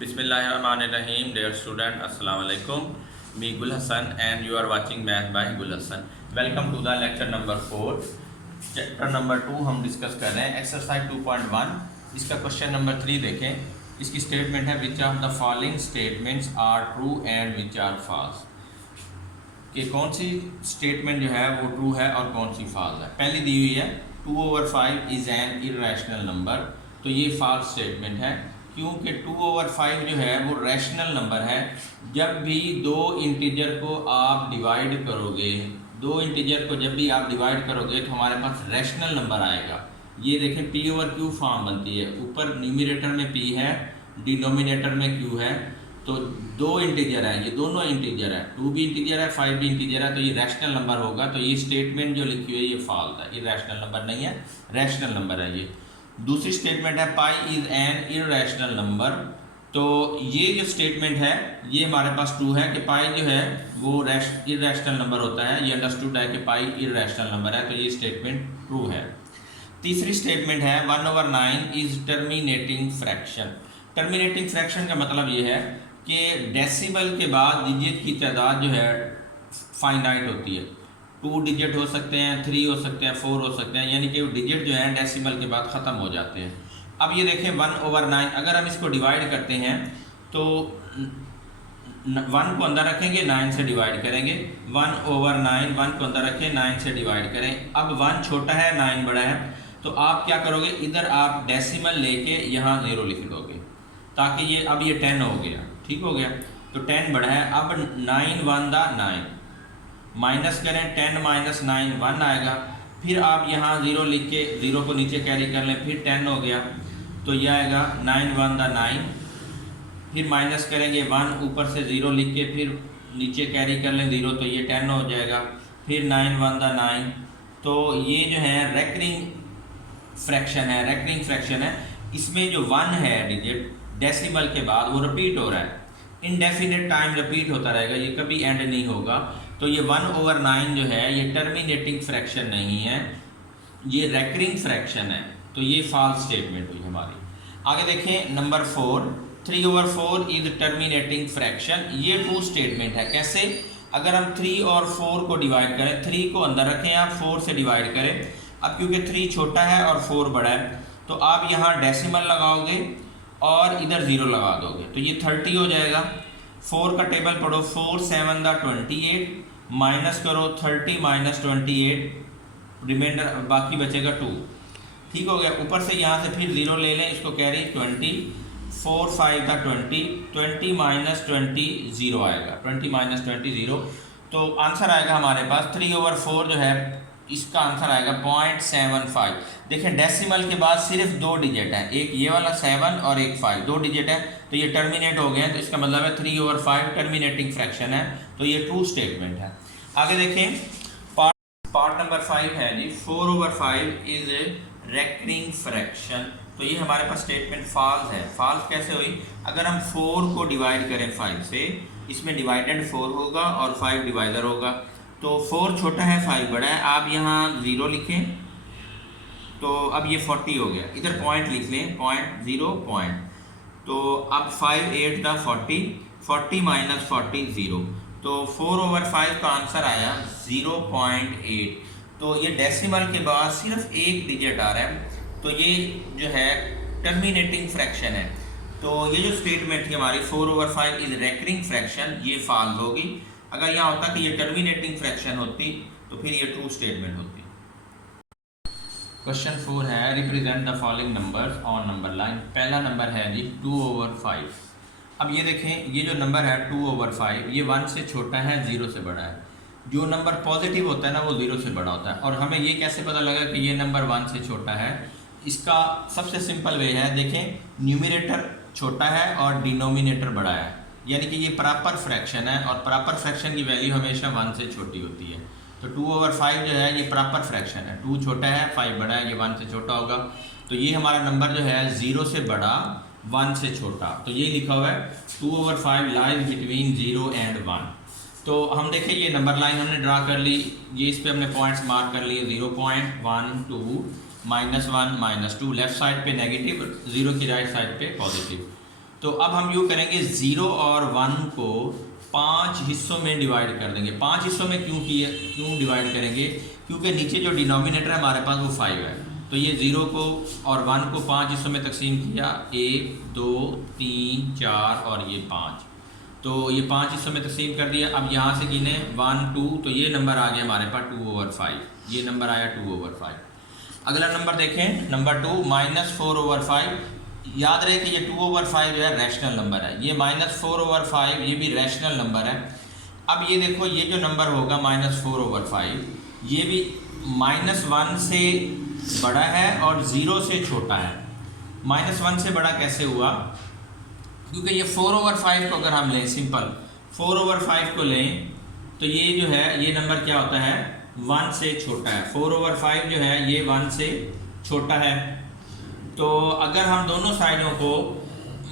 Bismillahirrahmanirrahim. Dear student, Assalamu alaikum. Me Gul Hassan and you are watching Math by Gul Hassan. Welcome to the lecture number 4. Chapter number 2 हम discuss कर रहे हैं exercise 2.1. इसका question number 3 देखें. इसकी statement है which of the following statements are true and which are false. कि कौन सी स्टेटमेंट जो है वो ट्रू है और कौन सी फॉल्स है. पहली दी हुई है 2/5 इज़ एन इर्रेशनल नंबर. तो ये फॉल्स स्टेटमेंट है क्योंकि 2/5 जो है वो रैशनल नंबर है. जब भी दो इंटीजर को आप डिवाइड करोगे, दो इंटीजर को जब भी आप डिवाइड करोगे तो हमारे पास रैशनल नंबर आएगा. ये देखें P/Q फॉर्म बनती है. ऊपर न्यूमरेटर में P है, डिनोमिनेटर में Q है. तो दो इंटीजर है, ये दोनों इंटीजर है. 2 भी इंटीजर है, 5 भी इंटीजर है. तो ये रैशनल नंबर होगा. तो ये स्टेटमेंट जो लिखी हुई है ये फॉल्स है. ये रैशनल नंबर नहीं है, रैशनल नंबर है ये. दूसरी स्टेटमेंट है पाई इज़ एन इर्रेशनल नंबर. तो ये जो स्टेटमेंट है ये हमारे पास ट्रू है कि पाई जो है वो इर्रेशनल नंबर होता है. ये अंडरस्टूड है कि पाई इर्रेशनल नंबर है. तो ये स्टेटमेंट ट्रू है. तीसरी स्टेटमेंट है 1/9 is terminating fraction. Terminating fraction का मतलब ये है कि डेसिमल के बाद डिजिट की तादाद जो है फाइनाइट होती है. 2 डिजिट हो सकते हैं, 3 हो सकते हैं, 4 हो सकते हैं. यानी कि डिजिट जो है डेसिमल के बाद ख़त्म हो जाते हैं. अब ये देखें 1/9 अगर हम इसको डिवाइड करते हैं तो 1 को अंदर रखेंगे, 9 से डिवाइड करेंगे. 1/9 1 को अंदर रखें, 9 से डिवाइड करें. अब 1 छोटा है, 9 बड़ा है. तो आप क्या करोगे, इधर आप डेसिमल लेके यहाँ 0 लिख दोगे ताकि ये अब ये 10 हो गया. ठीक हो गया. तो 10 बड़ा है. अब 9 1 दा 9 माइनस करें, 10 - 9 1 आएगा. फिर आप यहाँ 0 लिख के 0 को नीचे कैरी कर लें, फिर 10 हो गया. तो यह आएगा 9 1 दा 9. फिर माइनस करेंगे 1, ऊपर से 0 लिख के फिर नीचे कैरी कर लें 0, तो ये 10 हो जाएगा. फिर 9 1 दा 9. तो ये जो है रेकरिंग फ्रैक्शन है. इसमें जो 1 है डिजिट डेसिमल के बाद वो रिपीट हो रहा है. इनडेफिनेट टाइम रिपीट होता रहेगा, ये कभी एंड नहीं होगा. तो ये 1/9 जो है ये टर्मिनेटिंग फ्रैक्शन नहीं है, ये रेकरिंग फ्रैक्शन है. तो ये फॉल्स स्टेटमेंट हुई हमारी. आगे देखें नंबर 4 3/4 इज टर्मिनेटिंग फ्रैक्शन. ये ट्रू स्टेटमेंट है. कैसे? अगर हम 3 और 4 को डिवाइड करें, 3 को अंदर रखें, आप 4 से डिवाइड करें. अब क्योंकि 3 छोटा है और 4 बड़ा है तो आप यहाँ डेसिमल लगाओगे और इधर 0 लगा दोगे तो ये 30 हो जाएगा. 4 का टेबल पढ़ो, 4 7 दा 28 माइनस करो 30 - 28 रिमाइंडर बाकी बचेगा 2. ठीक हो गया. ऊपर से यहाँ से फिर 0 ले लें, इसको कैरी 20 4 5 दा 20 20 - 20 0 आएगा. 20 - 20 0. तो आंसर आएगा हमारे पास 3/4 जो है इसका आंसर आएगा 0.75. देखें डेसिमल के बाद सिर्फ 2 डिजिट है, एक ये वाला 7 और एक 5, 2 डिजिट है. तो ये टर्मिनेट हो गए हैं. तो इसका मतलब है 3/5 टर्मिनेटिंग फ्रैक्शन है. तो ये ट्रू स्टेटमेंट है. आगे देखें पार्ट नंबर 5 है जी 4/5 इज रेकरिंग फ्रैक्शन. तो ये हमारे पास स्टेटमेंट फॉल्स है. फॉल्स कैसे हुई? अगर हम 4 को डिवाइड करें 5 से, इसमें डिवाइडेड 4 होगा और 5 डिवाइडर होगा. तो 4 छोटा है, 5 बड़ा है. आप यहाँ 0 लिखें तो अब ये 40 हो गया. इधर पॉइंट लिख लें, 0.0 पॉइंट. तो अब 5 8 का 40 40 - 40 0. तो 4/5 का आंसर आया 0.8. तो ये डेसिमल के बाद सिर्फ एक डिजिट आ रहा है. तो ये जो है टर्मिनेटिंग फ्रैक्शन है. तो ये जो स्टेटमेंट थी हमारी 4/5 इज रेकरिंग फ्रैक्शन, ये फॉल्स होगी. अगर यहाँ होता कि ये टर्मिनेटिंग फ्रैक्शन होती तो फिर ये ट्रू स्टेटमेंट होती. क्वेश्चन 4 है represent the following numbers on number line. पहला नंबर है जी 2/5. अब ये देखें ये जो नंबर है 2/5 ये 1 से छोटा है, 0 से बड़ा है. जो नंबर पॉजिटिव होता है ना वो 0 से बड़ा होता है. और हमें ये कैसे पता लगा कि ये नंबर 1 से छोटा है? इसका सबसे सिंपल वे है, देखें न्यूमरेटर छोटा है और डिनोमिनेटर बड़ा है, यानी कि ये प्रॉपर फ्रैक्शन है. और प्रॉपर फ्रैक्शन की वैल्यू हमेशा 1 से छोटी होती है. तो 2/5 जो है ये प्रॉपर फ्रैक्शन है. 2 छोटा है, 5 बड़ा है, ये 1 से छोटा होगा. तो ये हमारा नंबर जो है 0 से बड़ा 1 से छोटा. तो ये लिखा हुआ है 2/5 लाइज बिटवीन 0 एंड 1. तो हम देखें ये नंबर लाइन हमने ड्रा कर ली. ये इस पर हमने पॉइंट्स मार्क कर लिए 0.1 2 -1 -2. लेफ्ट साइड पे नेगेटिव, 0 की राइट साइड पे पॉजिटिव. तो अब हम यूँ करेंगे 0 और 1 को 5 हिस्सों में डिवाइड कर देंगे। 5 हिस्सों में क्यों डिवाइड करेंगे? क्योंकि नीचे जो डिनोमिनेटर है हमारे पास वो 5 है। तो ये 0 को और 1 को 5 हिस्सों में तकसीम किया, 1 2 3 4 और ये 5, तो ये 5 हिस्सों में तकसीम कर दिया। अब यहाँ से गिने 1 2, तो ये नंबर आ गया हमारे पास 2/5, ये नंबर आया 2/5। अगला नंबर देखें, नंबर 2 -4/5। याद रहे कि ये 2/5 जो है रैशनल नंबर है, ये -4/5 ये भी रैशनल नंबर है। अब ये देखो, ये जो नंबर होगा -4/5 ये भी -1 से बड़ा है और 0 से छोटा है। -1 से बड़ा कैसे हुआ? क्योंकि ये 4/5 को अगर हम लें, सिंपल 4/5 को लें तो ये जो है ये नंबर क्या होता है? 1 से छोटा है। 4/5 जो है ये 1 से छोटा है। तो अगर हम दोनों साइडों को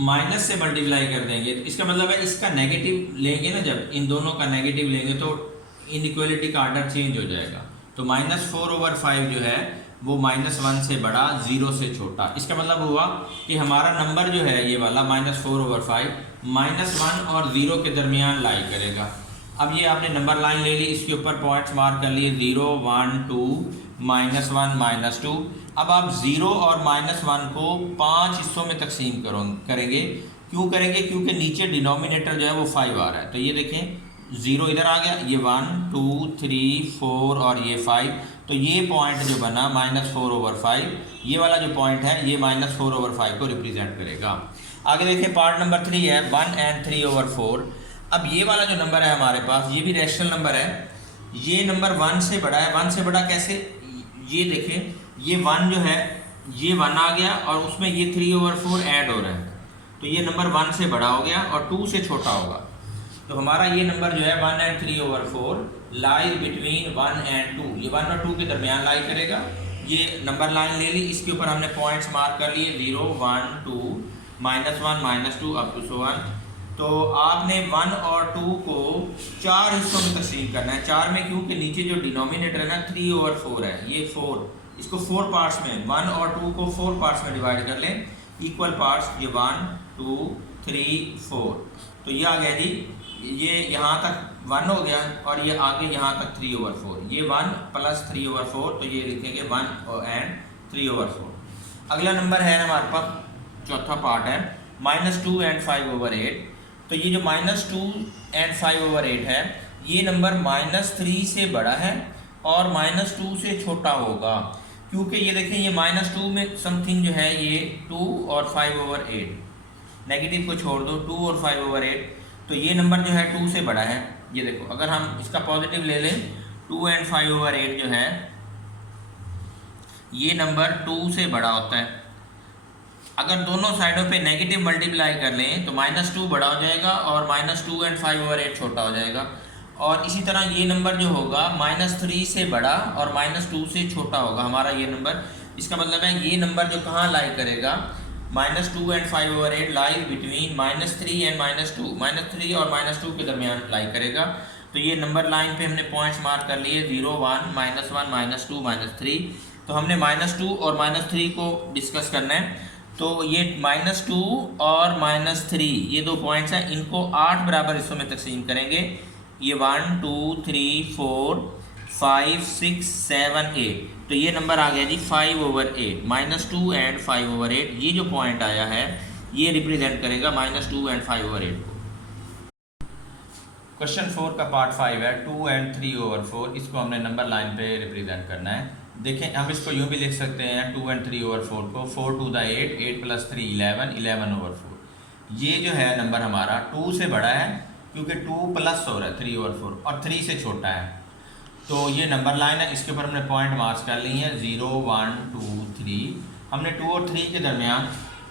माइनस से मल्टीप्लाई कर देंगे तो इसका मतलब है इसका नेगेटिव लेंगे ना, जब इन दोनों का नेगेटिव लेंगे तो इनइक्वालिटी का आर्डर चेंज हो जाएगा। तो -4/5 जो है वो -1 से बड़ा, 0 से छोटा। इसका मतलब हुआ कि हमारा नंबर जो है ये वाला -4/5 -1 और 0 के दरमियान लाई करेगा। अब ये आपने नंबर लाइन ले ली, इसके ऊपर पॉइंट्स मार्क कर लिए 0 1 2 -1 -2। अब आप 0 और -1 को 5 हिस्सों में तकसीम करेंगे। क्यों करेंगे? क्योंकि नीचे डिनोमिनेटर जो है वो 5 आ रहा है। तो ये देखें 0 इधर आ गया, ये 1 2 3 4 और ये 5, तो ये पॉइंट जो बना -4/5, ये वाला जो पॉइंट है ये -4/5 को रिप्रेजेंट करेगा। आगे देखिए पार्ट नंबर 3 है 1 and 3/4। अब ये वाला जो नंबर है हमारे पास ये भी रैशनल नंबर है। ये नंबर 1 से बड़ा है। 1 से बड़ा कैसे? ये देखें ये 1 जो है ये 1 आ गया और उसमें ये 3/4 ऐड हो रहा है, तो ये नंबर 1 से बड़ा हो गया और 2 से छोटा होगा। तो हमारा ये नंबर जो है 1 and 3/4 लाई बिटवीन 1 and 2, ये 1 और 2 के दरमियान लाई करेगा। ये नंबर लाइन ले ली, इसके ऊपर हमने पॉइंट्स मार्क कर लिए 0 1 2 -1 -2 अप टू 1। तो आपने 1 और 2 को 4 हिस्सों में तकसीम करना है। 4 में क्योंकि नीचे जो डिनोमिनेटर है ना 3/4 है, ये 4, इसको 4 पार्ट्स में 1 और 2 को 4 पार्ट्स में डिवाइड कर लें, इक्वल पार्ट्स, ये 1 2 3 4। तो ये आ गया जी, ये यहाँ तक 1 हो गया और ये आगे यहाँ तक 3/4, ये 1 + 3/4, तो ये लिखेंगे 1 and 3/4। अगला नंबर है हमारे पास, चौथा पार्ट है -2 and 5/8। तो ये जो -2 and 5/8 है ये नंबर -3 से बड़ा है और -2 से छोटा होगा। क्योंकि ये देखें ये -2 में समथिंग जो है ये 2 और 5/8, नेगेटिव को छोड़ दो, 2 और 5/8, तो ये नंबर जो है 2 से बड़ा है। ये देखो अगर हम इसका पॉजिटिव ले लें 2 and 5/8 जो है ये नंबर 2 से बड़ा होता है। अगर दोनों साइडों पे नेगेटिव मल्टीप्लाई कर लें तो -2 बड़ा हो जाएगा और -2 and 5/8 छोटा हो जाएगा। और इसी तरह ये नंबर जो होगा -3 से बड़ा और -2 से छोटा होगा हमारा ये नंबर। इसका मतलब है ये नंबर जो कहाँ लाई करेगा, -2 and 5/8 लाई बिटवीन -3 and -2, -3 और -2 के दरमियान लाई करेगा। तो ये नंबर लाइन पे हमने पॉइंट्स मार्क कर लिए 0 1 -1 -2 -3। तो हमने -2 और -3 को डिस्कस करना है। तो ये -2 और -3 ये दो पॉइंट्स हैं, इनको 8 बराबर हिस्सों में तकसीम करेंगे। ये 1 2 3 4 5 6 7 8, तो ये नंबर आ गया जी 5/8। -2 and 5/8 ये जो पॉइंट आया है ये रिप्रेजेंट करेगा -2 and 5/8 को। क्वेश्चन 4 का पार्ट 5 है 2 and 3/4। इसको हमने नंबर लाइन पे रिप्रेजेंट करना है। देखें हम इसको यूँ भी लिख सकते हैं 2 and 3/4 को 4 to the 8, 8 + 3 11, 11/4। ये जो है नंबर हमारा 2 से बड़ा है क्योंकि 2 प्लस हो रहा है 3/4 और 3 से छोटा है। तो ये नंबर लाइन है, इसके ऊपर हमने पॉइंट मार्क्स कर ली हैं 0 1 2 3। हमने 2 और 3 के दरमियान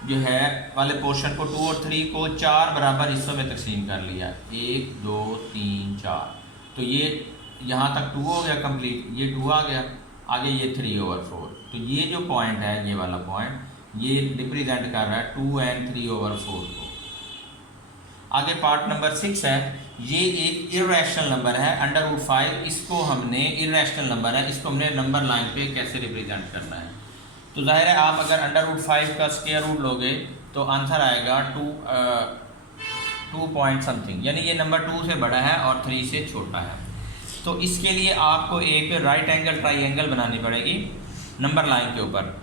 जो है वाले पोर्शन को 2 और 3 को 4 बराबर हिस्सों में तकसीम कर लिया, 1 2 3 4। तो ये यहाँ तक 2 हो गया कंप्लीट, ये 2 आ गया, आगे ये 3/4। तो ये जो पॉइंट है ये वाला पॉइंट ये रिप्रेजेंट कर रहा है 2 and 3/4 को। आगे पार्ट नंबर 6 है, ये एक इर्रेशनल नंबर है √5। इसको हमने इर्रेशनल नंबर है, इसको हमने नंबर लाइन पे कैसे रिप्रेजेंट करना है। तो जाहिर है आप अगर √5 का स्क्वायर रूट लोगे तो आंसर आएगा 2 पॉइंट समथिंग, यानी ये नंबर 2 से बड़ा है और 3 से छोटा है। तो इसके लिए आपको एक राइट एंगल ट्राइंगल बनानी पड़ेगी नंबर लाइन के ऊपर।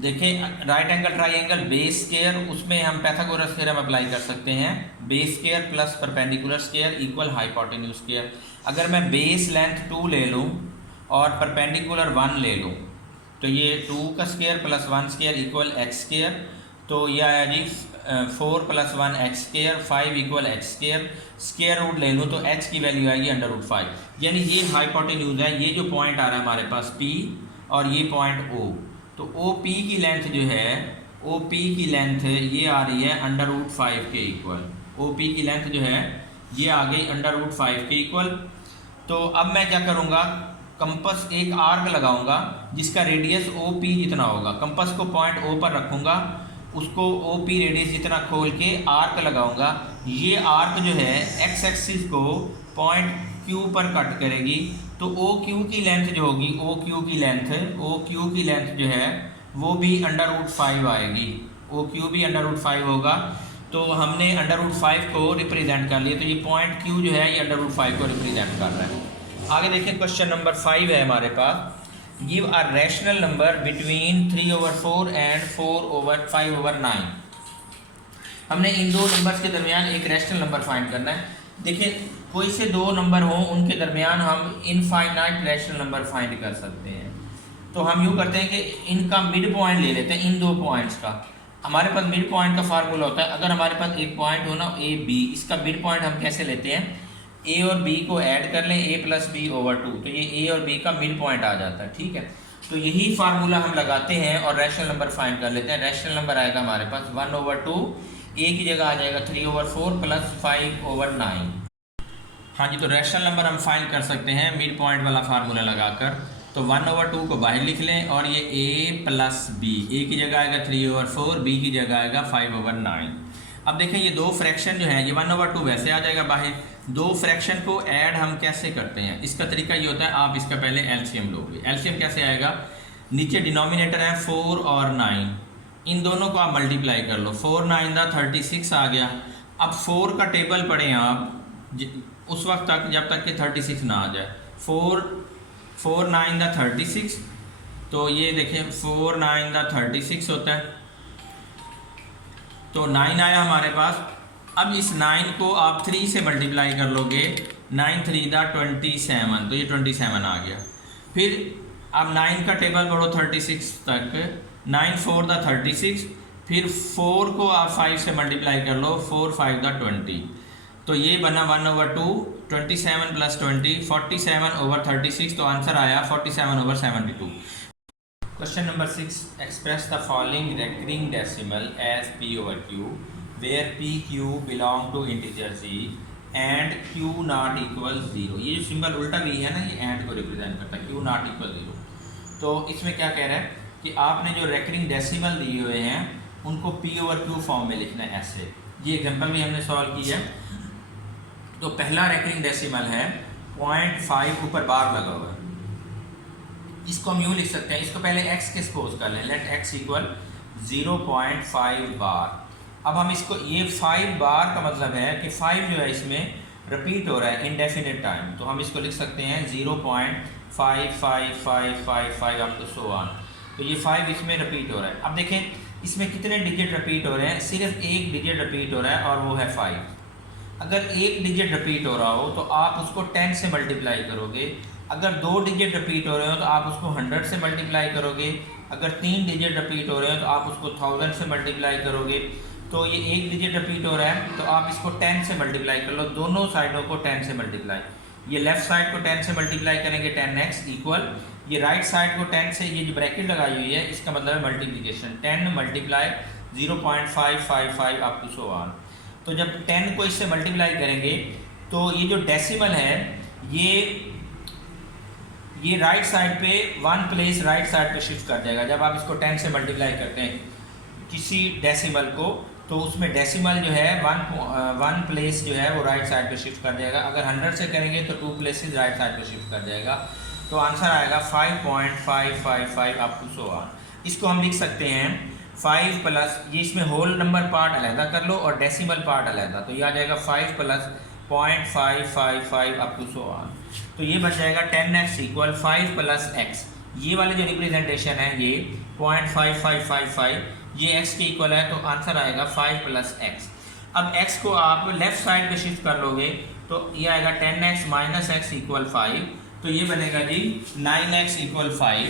देखें right angle triangle base square, उसमें हम पाइथागोरस थ्योरम अप्लाई कर सकते हैं। Base square plus perpendicular square equal hypotenuse square. अगर मैं बेस लेंथ 2 ले लूँ और परपेंडिकुलर 1 ले लूँ तो ये 2 का square plus 1 square equal x square. तो यह है जी 4 + 1 x square, 5 equal x square. Square root ले लूँ तो एच की वैल्यू आएगी √5। यानी ये हाइपोटेन्यूज है, ये जो पॉइंट आ रहा है हमारे पास P और ये पॉइंट O। तो OP की लेंथ जो है, OP की लेंथ ये आ रही है √5 के इक्वल। OP की लेंथ जो है ये आ गई √5 के इक्वल। तो अब मैं क्या करूँगा, कंपस एक आर्क लगाऊंगा जिसका रेडियस OP जितना होगा। कंपस को पॉइंट O पर रखूँगा, उसको OP रेडियस जितना खोल के आर्क लगाऊंगा। ये आर्क जो है एक्स एक्सिस को पॉइंट Q पर कट करेगी। तो OQ की लेंथ जो होगी, OQ की लेंथ जो है वो भी √5 आएगी। OQ भी √5 होगा। तो हमने √5 को रिप्रेजेंट कर लिया। तो ये पॉइंट Q जो है ये √5 को रिप्रेजेंट कर रहा है। आगे देखिए क्वेश्चन नंबर 5 है हमारे पास। Give a rational number between 3/4 and 4/5/9। हमने इन दो नंबर्स के दरमियान एक रैशनल नंबर फाइंड करना है। देखिए कोई से दो नंबर हों, उनके दरमियान हम इनफाइनाइट रैशनल नंबर फाइंड कर सकते हैं। तो हम यूँ करते हैं कि इनका मिड पॉइंट ले लेते हैं, इन दो पॉइंट्स का। हमारे पास मिड पॉइंट का फार्मूला होता है, अगर हमारे पास एक पॉइंट हो ना AB, इसका मिड पॉइंट हम कैसे लेते हैं, A और B को ऐड कर लें, A + B/2, तो ये A और B का मिड पॉइंट आ जाता है। ठीक है, तो यही फार्मूला हम लगाते हैं और रैशनल नंबर फाइंड कर लेते हैं। रैशनल नंबर आएगा हमारे पास 1/2, A की जगह आ जाएगा 3/4 + 5/9। हाँ जी, तो रैशनल नंबर हम फाइंड कर सकते हैं मिड पॉइंट वाला फार्मूला लगाकर। तो 1/2 को बाहर लिख लें और ये A + B, A की जगह आएगा 3/4, B की जगह आएगा 5/9। अब देखें ये दो फ्रैक्शन जो है, ये 1/2 वैसे आ जाएगा बाहर। दो फ्रैक्शन को ऐड हम कैसे करते हैं, इसका तरीका ये होता है, आप इसका पहले एलसीएम लोगे। एलसीएम कैसे आएगा, नीचे डिनोमिनेटर है 4 और 9, इन दोनों को आप मल्टीप्लाई कर लो। 4 9 दा 36 आ गया। अब 4 का टेबल पढ़ें आप उस वक्त तक जब तक कि 36 ना आ जाए। 4 9 दा 36, तो ये देखें 4 9 दा 36 होता है। तो 9 आया हमारे पास। अब इस 9 को आप 3 से मल्टीप्लाई कर लोगे, 9 3 दा 27, तो ये 27 आ गया। फिर अब 9 का टेबल पढ़ो 36 तक, 9 4 दा 36, फिर 4 को आप 5 से मल्टीप्लाई कर लो, 4 5 दा 20, तो ये बना 1/2, 27 + 20, 47/36। तो आंसर आया 47/72। Question number 6, express the following recurring decimal as P/Q where PQ belong to integer Z and Q not equal 0। ये जो सिंबल उल्टा भी है ना, ये एंड को रिप्रेजेंट करता है, Q not equal 0। तो इसमें क्या कह रहा है कि आपने जो रेकरिंग डेसिमल दिए हुए हैं उनको P/Q फॉर्म में लिखना है ऐसे। ये एग्जांपल भी हमने सॉल्व की है। तो पहला रेकरिंग डेसिमल है 0.5 ऊपर बार लगा हुआ है, इसको हम यूँ लिख सकते हैं। इसको पहले x के सपोज कर लें, लेट x = 0.5 बार। अब हम इसको, ये 5 बार का मतलब है कि 5 जो है इसमें रिपीट हो रहा है इनडेफिनेट टाइम। तो हम इसको लिख सकते हैं 0.55555 अप टू सो ऑन। तो ये 5 इसमें रिपीट हो रहा है। अब देखें इसमें कितने डिजिट रिपीट हो रहे हैं, सिर्फ एक डिजिट रिपीट हो रहा है और वो है 5। अगर एक डिजिट रिपीट हो रहा हो तो आप उसको 10 से मल्टीप्लाई करोगे। अगर 2 डिजिट रिपीट हो रहे हो तो आप उसको 100 से मल्टीप्लाई करोगे। अगर 3 डिजिट रिपीट हो रहे हो तो आप उसको 1000 से मल्टीप्लाई करोगे। तो ये एक डिजिट रिपीट हो रहा है तो आप इसको 10 से मल्टीप्लाई कर लो, दोनों साइडों को 10 से मल्टीप्लाई। ये लेफ्ट साइड को 10 से मल्टीप्लाई करेंगे 10x इक्वल, ये राइट साइड को 10 से, ये जो ब्रैकेट लगाई हुई है इसका मतलब है multiplication, 10 × 0.555 up to so on. तो जब 10 को इससे मल्टीप्लाई करेंगे तो ये जो डेसिमल है ये राइट साइड पे 1 प्लेस राइट साइड पे शिफ्ट कर जाएगा। जब आप इसको 10 से मल्टीप्लाई करते हैं किसी डेसिमल को तो उसमें डेसिमल जो है 1 प्लेस जो है वो राइट साइड पे शिफ्ट कर जाएगा। अगर 100 से करेंगे तो 2 प्लेसेस राइट साइड पे शिफ्ट कर जाएगा। तो आंसर आएगा 5.555 अप टू सो ऑन। इसको हम लिख सकते हैं 5 प्लस ये इसमें होल नंबर पार्ट अलहदा कर लो और डेसिमल पार्ट अलहदा, तो ये आ जाएगा 5 plus 0.555 up to so on. तो ये बन जाएगा 10x इक्वल 5 प्लस x। ये वाले जो रिप्रेजेंटेशन है ये 0.5555 ये x के इक्वल है, तो आंसर आएगा 5 प्लस x। अब x को आप लेफ्ट साइड पे शिफ्ट कर लोगे तो ये आएगा 10x माइनस एक्स इक्वल 5, तो ये बनेगा जी 9x इक्वल 5।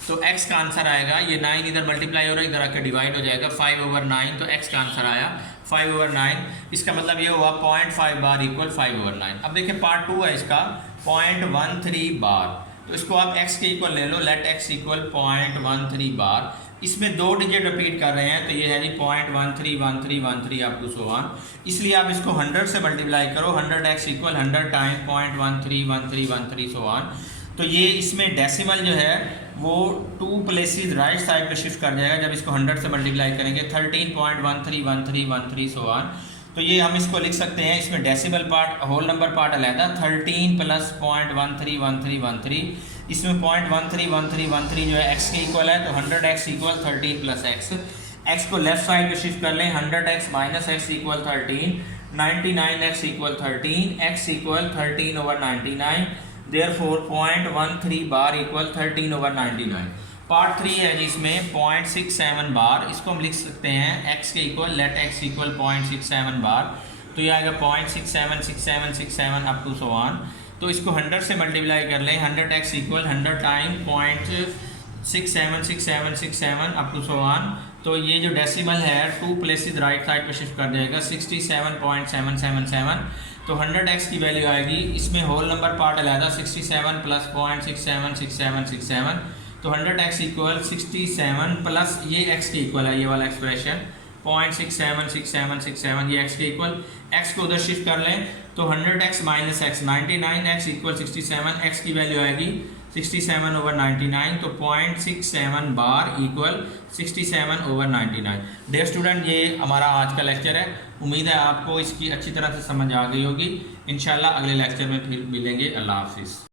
तो x का आंसर आएगा, ये 9 इधर मल्टीप्लाई हो रहा है, इधर आकर डिवाइड हो जाएगा 5/9, तो x का आंसर आया 5/9। इसका मतलब ये हुआ 0.5 बार इक्वल 5/9। अब देखिए पार्ट 2 है इसका 0.13 बार, तो इसको आप x के इक्वल ले लो, लेट x इक्वल 0.13 बार। इसमें 2 डिजिट रिपीट कर रहे हैं, तो ये है जी 0.131313 अप टू सो ऑन। इसलिए आप इसको 100 से मल्टीप्लाई करो, 100x equal 100 time 0.131313 so on. तो ये इसमें डेसिमल जो है वो 2 प्लेसेस राइट साइड पे शिफ्ट कर जाएगा जब इसको 100 से मल्टीप्लाई करेंगे, 13.131313 सो ऑन। तो ये हम इसको लिख सकते हैं, इसमें decimal part whole number part अलहदा 13 प्लस 0.131313, इसमें 0.131313 जो है x के इक्वल है, तो 100x equal 13 plus x। x को लेफ्ट साइड पे शिफ्ट कर लें, 100x minus x equal 13, 99x equal 13, x equal 13/99, therefore 0.13 बार इक्वल 13/99। पार्ट 3 है जिसमें 0.67 बार, इसको हम लिख सकते हैं x के इक्वल लेट x इक्वल 0.67 बार, तो ये आएगा 0.676767 अप टू सो ऑन। तो इसको 100 से मल्टीप्लाई कर लें, 100x equal 100 time 0.676767 up to so on. तो ये जो डेसिमल है 2 प्लेसेस राइट साइड पे शिफ्ट कर जाएगा 67.777। तो 100x की वैल्यू आएगी, इसमें होल नंबर पार्ट अलहदा 67 प्लस 0.676767, तो 100x इक्वल 67 प्लस ये x के इक्वल है, ये वाला एक्सप्रेशन 0.676767 ये x के इक्वल, x को उधर शिफ्ट कर लें तो 100x minus x 99x equal 67, x की वैल्यू आएगी 67/99, तो 0.67 बार इक्वल 67/99। डियर स्टूडेंट, ये हमारा आज का लेक्चर है, उम्मीद है आपको इसकी अच्छी तरह से समझ आ गई होगी। इंशाल्लाह अगले लेक्चर में फिर मिलेंगे। अल्लाह हाफिज़।